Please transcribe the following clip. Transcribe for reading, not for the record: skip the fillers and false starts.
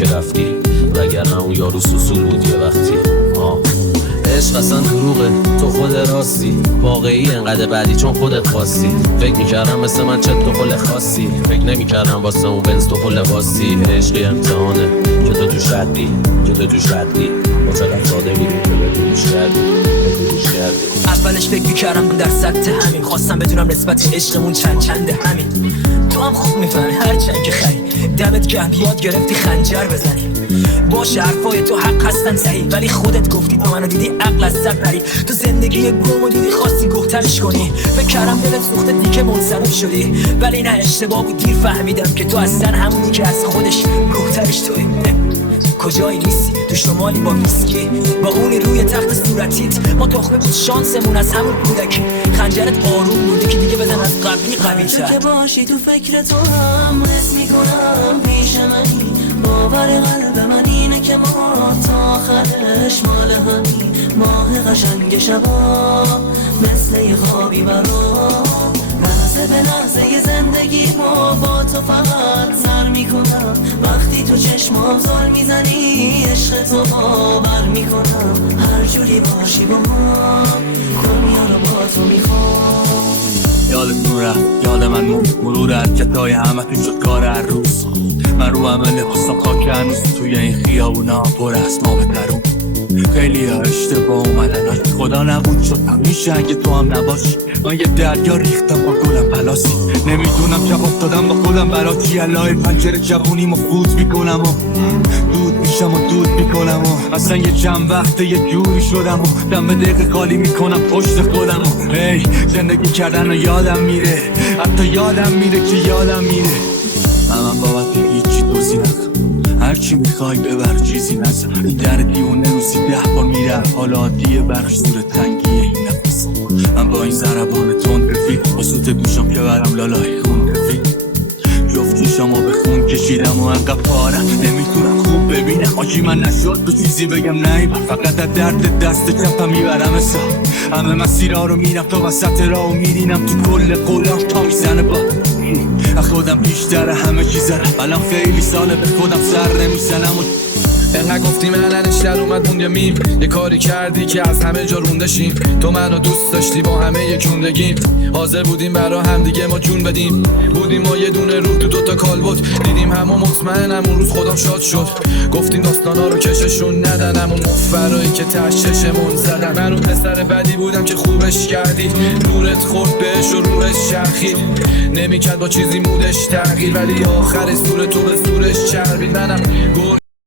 که رفتی، وگرنه اون یارو سوسول بود یه وقتی. عشق اصلا دروغه، تو خود راستی، واقعی انقدر بعدی چون خودت خواستی. فکر میکردم مثل من چه تو خل خاصی، فکر نمیکردم واسه اون بنز تو خل واستی. عشقی امتحانه که تو توش ردی، با چقدر ساده میری که بدونش کردی. اولش فکر میکردم در سطح همین، خواستم بدونم نسبت عشقمون چنده همین. تو هم خوب میفهمی هر چند که خری، دمت گرم یاد گرفتی خنجر بزنی. باشه حرفای تو حق هستن صحیح، ولی خودت گفتی تو منو دیدی عقل از سر پری. تو زندگی گمو دیدی خواستی گهترش کنی، فکر کردم دلت سوخته دی که منصرف شدی، ولی نه اشتباه بود دیر فهمیدم که تو اصلا همونی که از خودش گهترش توی. کجایی نیستی تو شمالی با ویسکی، با اونی روی تخت صورتیت، ما تخمه بود شانسمون از همون کودکی. خنجرت آروم بوده که دیگه بزن از قبلی قوی‌تر. که باشی تو فکر تو هم حس میکنم پیش منی، باور قلب من اینه که ما تا آخرش مال همین. ماه قشنگ شبا مثل یه خوابی برام، لحظه به لحظه زندگی با تو فقط سر میکنم. وقتی تو چشمام زل میزنی عشق تو باور میکنم. هر جوری باشی با ما دنیا رو با تو میخوام. یادتون رفت یاد من مرور حرکتای همه تو شد کار هر روز. من رو همه لباسم خاک هنوز توی این خیابونا پر از ما به درون. خیلی ها اشتباه اومدن هاش خدا نبود شد همیشه اگه تو هم نباشی. من یه دریا ریختم با گلم پلاسی، نمیدونم شب افتادم با خودم برا چی. علای پنجره جوونیمو فوت میکنم و دود میشم و دود میکنم و اصلا یه چند وقته یه جوری شدم و دم به دقیقه خالی میکنم پشت خودم و هی زندگی کردن و یادم میره، حتی یادم میره که یادم میره. من بابت هیچی دوزی نکن، هرچی میخوای ببر چیزی نزن. این در دیونه روزی 10 بار میره، حالا عادیه برش زور تنگیه این نفس. من با این ضربان تند رفیق با سوت گوشم که برم لالای خون رفیق. جفت چشامو به خون کشیدم و انقدر پارم نمیتونم خوب ببینم. آجی من نشد تو چیزی بگم نیبر، فقط از درد دست چپم میبرم حساب. همه مسیرها رو میرم تا وسط راه و میرینم تو کل قولم تا میزنه با خودم بیشتر همه چیزم. الان خیلی ساله به خودم سر نمیزنم و انقدر گفتی مننش در اومد موند یه میم. یه کاری کردی که از همه جا رونده شیم. تو منو دوست داشتی با همه یکوندگیم، حاضر بودیم برا هم دیگه ما جون بدیم. بودیم ما یه دونه روح تو دوتا کالبد، دیدیم همه مطمئنم اون روز خودم شاد شد. گفتیم داستانا رو کششون ندنم، اون مفرایی که تششمون زدن. من اون پسر بدی بودم که خوبش کردی، نورت خورد بهش و روحش چرخید. نمیکرد با چیزی مودش تغییر، ولی آخر سور تو به سورش چربید. منم گرگ